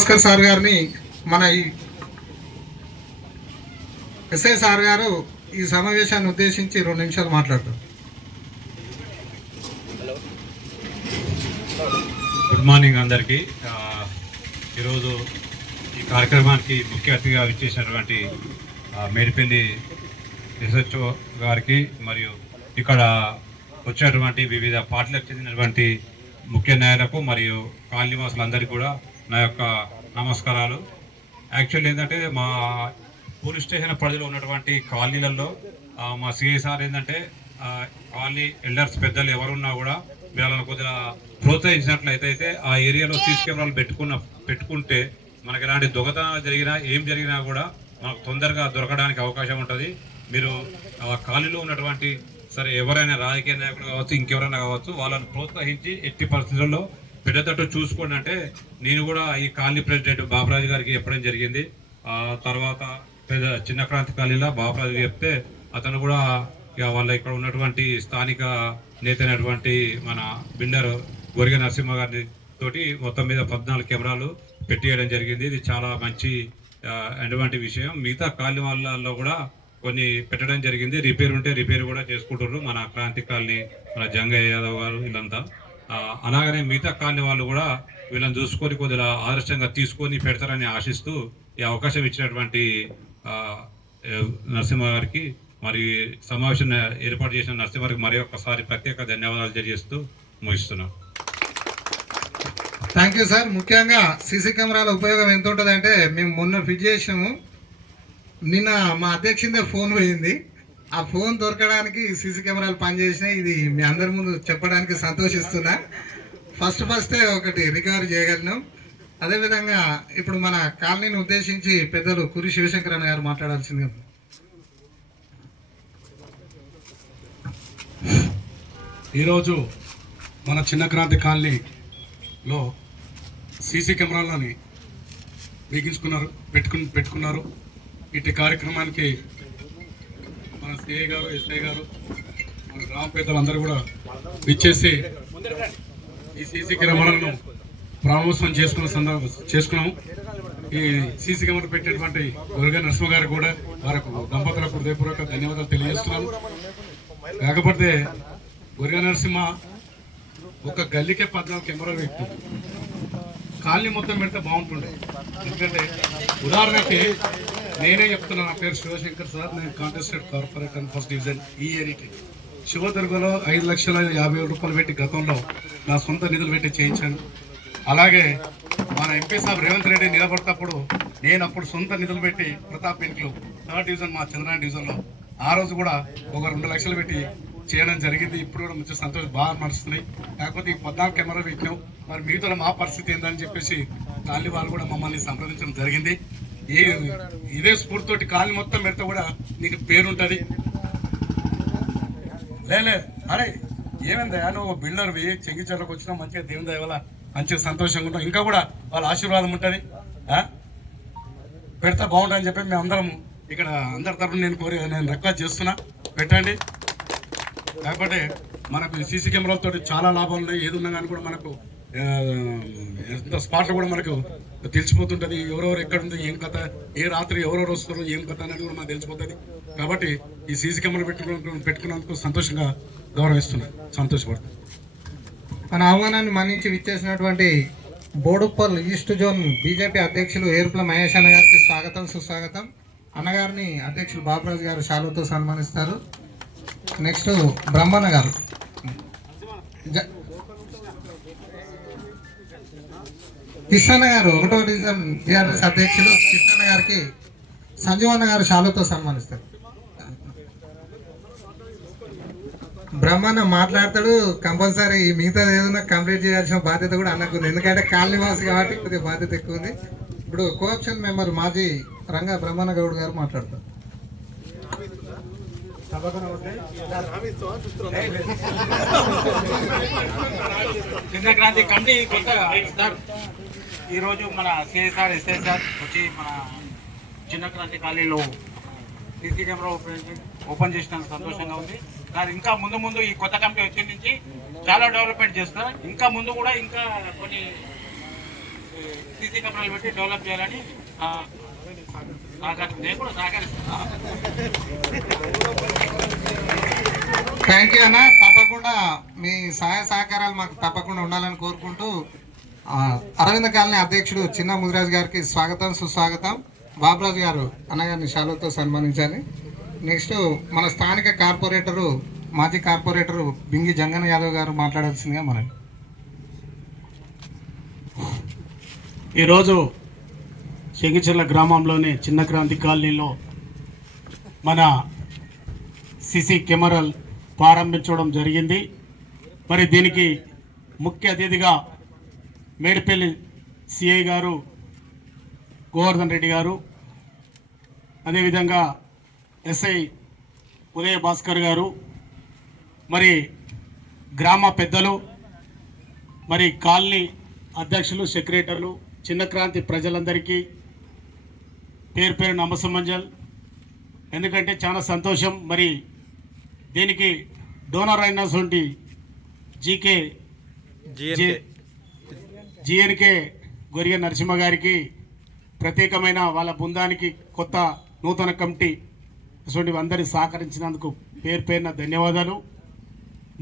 Bhaskar sir గారిని మన ఈ ఎస్ఐ సార్ గారు ఈ సమావేశాన్ని ఉద్దేశించి 2 నిమిషాలు మాట్లాడతారు. గుడ్ మార్నింగ్ అందరికీ. ఈరోజు ఈ కార్యక్రమానికి ముఖ్య అతిథిగా విచ్చేసినటువంటి మేడిపల్లి ఎస్హెచ్ఓ గారికి మరియు ఇక్కడ వచ్చినటువంటి వివిధ పార్టీలకు చెందినటువంటి ముఖ్య న్యాయాలకు మరియు కాలనీవాసులందరికీ కూడా నా యొక్క నమస్కారాలు. యాక్చువల్లీ ఏంటంటే మా పోలీస్ స్టేషన్ పరిధిలో ఉన్నటువంటి కాలనీలలో మా సిఐసార్ ఏంటంటే కాలనీ ఎల్డర్స్ పెద్దలు ఎవరున్నా కూడా వీళ్ళని కొద్దిగా ప్రోత్సహించినట్లయితే ఆ ఏరియాలో సీసీ కెమెరాలు పెట్టుకుంటే మనకి ఎలాంటి దొంగతనాలు జరిగినా ఏం జరిగినా కూడా మనకు తొందరగా దొరకడానికి అవకాశం ఉంటుంది. మీరు కాలనీలో ఉన్నటువంటి సరే ఎవరైనా రాజకీయ నాయకులు కావచ్చు, ఇంకెవరైనా కావచ్చు, వాళ్ళని ప్రోత్సహించి ఎట్టి పరిస్థితుల్లో పెట్టేటట్టు చూసుకోండి. అంటే నేను కూడా ఈ కాలనీ ప్రెసిడెంట్ బాబురాజు గారికి చెప్పడం జరిగింది. తర్వాత చిన్న క్రాంతి కాలనీలో బాబురాజు చెప్తే అతను కూడా ఇక వాళ్ళ ఇక్కడ ఉన్నటువంటి స్థానిక నేత అయినటువంటి మన బిల్డర్ గొరిగ నరసింహ గారి తోటి మొత్తం మీద 14 కెమెరాలు పెట్టేయడం జరిగింది. ఇది చాలా మంచి అటువంటి విషయం. మిగతా కాలనీ వాళ్ళలో కూడా కొన్ని పెట్టడం జరిగింది. రిపేర్ ఉంటే రిపేర్ కూడా చేసుకుంటారు. మన క్రాంతి కాలనీ, మన జంగయ్య యాదవ్ గారు వీళ్ళంతా. అలాగనే మిగతా కాలనీ వాళ్ళు కూడా వీళ్ళని చూసుకొని కొద్దిగా ఆదర్శంగా తీసుకొని పెడతారని ఆశిస్తూ ఈ అవకాశం ఇచ్చినటువంటి నరసింహ గారికి మరి సమావేశం ఏర్పాటు చేసిన నరసింహ గారికి మరి ఒక్కసారి ప్రత్యేక ధన్యవాదాలు తెలియజేస్తూ ముగిస్తున్నాం. Thank you sir. ముఖ్యంగా సీసీ కెమెరాల ఉపయోగం ఎంత ఉంటుందంటే, మేము మొన్న ఫిట్ చేసినాము. నిన్న మా అధ్యక్షుడే ఫోన్ పోయింది. ఆ ఫోన్ దొరకడానికి సీసీ కెమెరాలు పనిచేసినాయి. ఇది మీ అందరి ముందు చెప్పడానికి సంతోషిస్తున్నా. ఫస్టే ఒకటి రికవరీ చేయగలిగినాం. అదేవిధంగా ఇప్పుడు మన కాలనీని ఉద్దేశించి పెద్దలు కురి శివశంకరన్ గారు మాట్లాడాల్సిందిగా. ఈరోజు మన చిన్న క్రాంతి కాలనీలో సీసీ కెమెరాలని బిగించుకున్నారు, పెట్టుకున్నారు. ఇటు కార్యక్రమానికి మన సిఐ గారు, ఎస్ఐ గారు, మన గ్రామ పెద్దలందరూ కూడా ఇచ్చేసి ఈ సీసీ కెమెరాలను ప్రారంభోత్సవం చేసుకున్నాము. ఈ సీసీ కెమెరా పెట్టినటువంటి గొరిగ నరసింహ గారు కూడా వారికి దంపతులకు హృదయపూర్వక ధన్యవాదాలు తెలియజేస్తున్నాను. కాకపోతే గొరిగ నరసింహ ఒక గల్లీకే 14 కెమెరాలు పెట్టుకుంది. కాలనీ మొత్తం పెడితే బాగుంటుండే. ఎందుకంటే ఉదాహరణకి నేనే చెప్తున్నా, నా పేరు శివశంకర్ సార్, నేను కాంటెస్టెడ్ కార్పొరేటర్ 1st డివిజన్ ఈ ఏరియాకి. శివదుర్గలో 5,50,000 రూపాయలు పెట్టి గతంలో నా సొంత నిధులు పెట్టి చేయించాను. అలాగే మన ఎంపీ సాబ్ రేవంత్ రెడ్డి నిలబడేటప్పుడు నేను అప్పుడు సొంత నిధులు పెట్టి ప్రతాప్ ఇంట్లో 3rd డివిజన్ మా చంద్రనారాయణ డివిజన్లో ఆ రోజు కూడా ఒక 2 లక్షలు పెట్టి చేయడం జరిగింది. ఇప్పుడు కూడా మంచి సంతోషం బాగా నడుస్తున్నాయి. కాకపోతే ఈ 14 కెమెరాలు పెట్టినాం. మరి మిగతా మా పరిస్థితి ఏందని చెప్పేసి కాలనీ వాళ్ళు కూడా మమ్మల్ని సంప్రదించడం జరిగింది. ఇదే స్ఫూర్తితోటి కాలనీ మొత్తం పెడితే కూడా నీకు పేరుంటుంది. లేదు అరే ఏమైందా, నువ్వు బిల్డర్వి చెంగిచర్లకు వచ్చినా మంచిగా దేవుని దయ వల్ల మంచిగా సంతోషంగా ఉంటాం. ఇంకా కూడా వాళ్ళ ఆశీర్వాదం ఉంటుంది. పెడితే బాగుంటుందని చెప్పి మేము అందరం ఇక్కడ అందరి తరఫున నేను రిక్వెస్ట్ చేస్తున్నా, పెట్టండి. కాకపోతే మనకు సీసీ కెమెరాలతో చాలా లాభాలు ఉన్నాయి. ఏది ఉన్నా కానీ కూడా మనకు ఎంత స్పాట్లో కూడా మనకు తెలిసిపోతుంటుంది. ఎవరెవరు ఎక్కడుంది, ఏం కథ, ఏ రాత్రి ఎవరెవరు వస్తారు, ఏం కథ అనేది కూడా మనకు తెలిసిపోతుంది. కాబట్టి ఈ సీసీ కెమెరా పెట్టుకున్నందుకు సంతోషంగా గౌరవిస్తున్నాను, సంతోషపడుతుంది. మన ఆహ్వానాన్ని మన్నించి విచ్చేసినటువంటి బోడుప్పల్ ఈస్ట్ జోన్ బీజేపీ అధ్యక్షులు ఏర్పుల మహేష్ అన్న గారికి స్వాగతం, సుస్వాగతం. అన్నగారిని అధ్యక్షులు బాబురాజు గారు శాలువతో సన్మానిస్తారు. నెక్స్ట్ బ్రహ్మన్న గారు, కిషన్న గారు 1వ డివిజన్ టీఆర్ఎస్ అధ్యక్షులు కిషన్న గారికి సంజీవన్న గారు శాలువతో సన్మానిస్తారు. బ్రహ్మన్న మాట్లాడతాడు, కంపల్సరీ మిగతా ఏదైనా కంప్లీట్ చేయాల్సిన బాధ్యత కూడా అన్నకు ఉంది. ఎందుకంటే కాలనీవాసి కాబట్టి కొద్దిగా బాధ్యత ఎక్కువ ఉంది. ఇప్పుడు కోఆప్షన్ మెంబర్ మాజీ రంగా బ్రహ్మన్న గౌడ్ గారు మాట్లాడతారు. చిన్న క్రాంతి కమిటీ కొత్తగా సార్ ఈరోజు మన సిఎస్ఆర్ ఎస్ఎస్ఆర్ వచ్చి మన చిన్న క్రాంతి కాలనీలో సీసీ కెమెరా ఓపెన్ చేసినందుకు సంతోషంగా ఉంది. కానీ ఇంకా ముందు ఈ కొత్త కమిటీ వచ్చి నుంచి చాలా డెవలప్మెంట్ చేస్తారు. ఇంకా ముందు కూడా ఇంకా కొన్ని సీసీ కెమెరాలు పెట్టి డెవలప్ చేయాలని నేను కూడా సహకరిస్తున్నాను. థ్యాంక్ యూ అన్న. తప్పకుండా మీ సహాయ సహకారాలు మాకు తప్పకుండా ఉండాలని కోరుకుంటూ అరవింద కాలనీ అధ్యక్షుడు చిన్న ముదిరాజు గారికి స్వాగతం సుస్వాగతం. బాబురాజు గారు అన్నగారిని శాలువతో సన్మానించాలి. నెక్స్ట్ మన స్థానిక కార్పొరేటరు మాజీ కార్పొరేటరు బింగి జంగన్ యాదవ్ గారు మాట్లాడాల్సిందిగా మనం. ఈరోజు శంకిచెర్ల గ్రామంలోని చిన్న క్రాంతి కాలనీలో మన సీసీ కెమెరాలు ప్రారంభించడం జరిగింది. మరి దీనికి ముఖ్య అతిథిగా మేడిపల్లి సిఐ గారు గోవర్ధన్ రెడ్డి గారు, అదేవిధంగా ఎస్ఐ ఉదయ భాస్కర్ గారు, మరి గ్రామ పెద్దలు, మరి కాలనీ అధ్యక్షులు, సెక్రటరీలు, చిన్న క్రాంతి ప్రజలందరికీ పేరు పేరు నమస్సమంజల్. ఎందుకంటే చాలా సంతోషం. మరి దీనికి డోనర్ అయినటువంటి జిఎన్కే గొరిగ నరసింహ గారికి, ప్రత్యేకమైన వాళ్ళ బృందానికి, కొత్త నూతన కమిటీ అటువంటి అందరి సహకరించినందుకు పేరు పేరున ధన్యవాదాలు.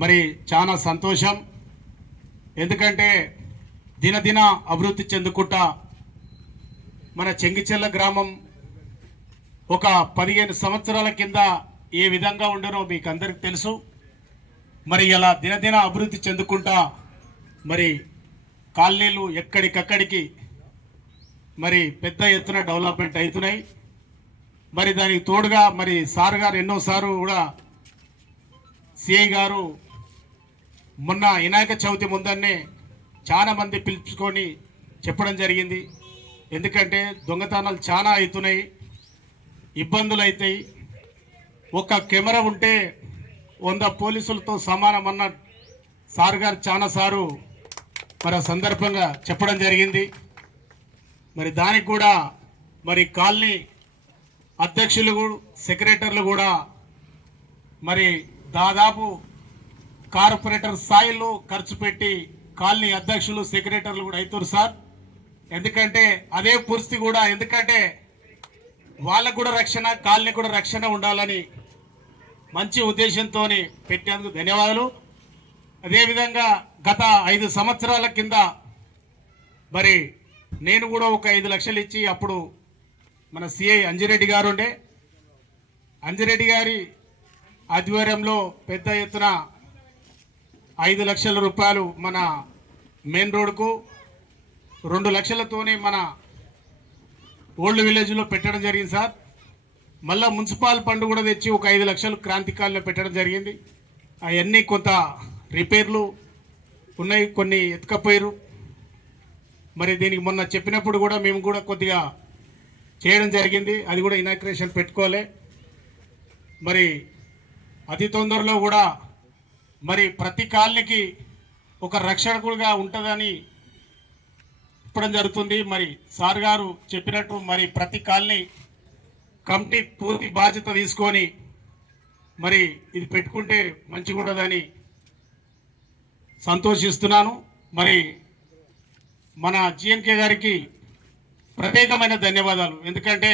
మరి చాలా సంతోషం. ఎందుకంటే దినదిన అభివృద్ధి చెందుకుంటా మన చెంగిచెర్ల గ్రామం ఒక 15 సంవత్సరాల కింద ఏ విధంగా ఉండనో మీకు అందరికి తెలుసు. మరి ఇలా దినదిన అభివృద్ధి చెందుకుంటా మరి కాలనీలు ఎక్కడికక్కడికి మరి పెద్ద ఎత్తున డెవలప్మెంట్ అవుతున్నాయి. మరి దానికి తోడుగా మరి సార్ గారు ఎన్నోసార్లు కూడా సిఐ గారు మొన్న వినాయక చవితి ముందన్నే చాలా మంది పిలుచుకొని చెప్పడం జరిగింది. ఎందుకంటే దొంగతనాలు చాలా అవుతున్నాయి, ఇబ్బందులు అవుతాయి. ఒక కెమెరా ఉంటే 100 పోలీసులతో సమానం అన్న సార్ గారు చాలాసార్లు మరి ఆ సందర్భంగా చెప్పడం జరిగింది. మరి దానికి కూడా మరి కాలనీ అధ్యక్షులు సెక్రటరీలు కూడా మరి దాదాపు కార్పొరేటర్ స్థాయిలో ఖర్చు పెట్టి కాలనీ అధ్యక్షులు సెక్రటరీలు కూడా అవుతారు సార్. ఎందుకంటే అదే పరిస్థితి కూడా, ఎందుకంటే వాళ్ళకు కూడా రక్షణ, కాలనీ కూడా రక్షణ ఉండాలని మంచి ఉద్దేశంతో పెట్టేందుకు ధన్యవాదాలు. అదేవిధంగా గత 5 సంవత్సరాల కింద మరి నేను కూడా ఒక 5 లక్షలు ఇచ్చి, అప్పుడు మన సిఐ అంజిరెడ్డి గారు ఉండే, అంజిరెడ్డి గారి ఆధ్వర్యంలో పెద్ద ఎత్తున 5 లక్షల రూపాయలు మన మెయిన్ రోడ్కు, 2 లక్షలతోనే మన ఓల్డ్ విలేజ్లో పెట్టడం జరిగింది సార్. మళ్ళీ మున్సిపల్ ఫండ్ కూడా తెచ్చి ఒక 5 లక్షలు క్రాంతికాల్లో పెట్టడం జరిగింది. అవన్నీ కొంత రిపేర్లు ఉన్నాయి, కొన్ని ఎత్తుకపోయారు. మరి దీనికి మొన్న చెప్పినప్పుడు కూడా మేము కూడా కొద్దిగా చేయడం జరిగింది. అది కూడా ఇనాగ్రేషన్ పెట్టుకోలే. మరి అతి తొందరలో కూడా మరి ప్రతి కాలనీకి ఒక రక్షకుడుగా ఉంటుందని చెప్పడం జరుగుతుంది. మరి సార్ గారు చెప్పినట్టు మరి ప్రతి కాలనీ కమిటీ పూర్తి బాధ్యత తీసుకొని మరి ఇది పెట్టుకుంటే మంచిగా ఉంటుందని సంతోషిస్తున్నాను. మరి మన జిఎన్కే గారికి ప్రత్యేకమైన ధన్యవాదాలు. ఎందుకంటే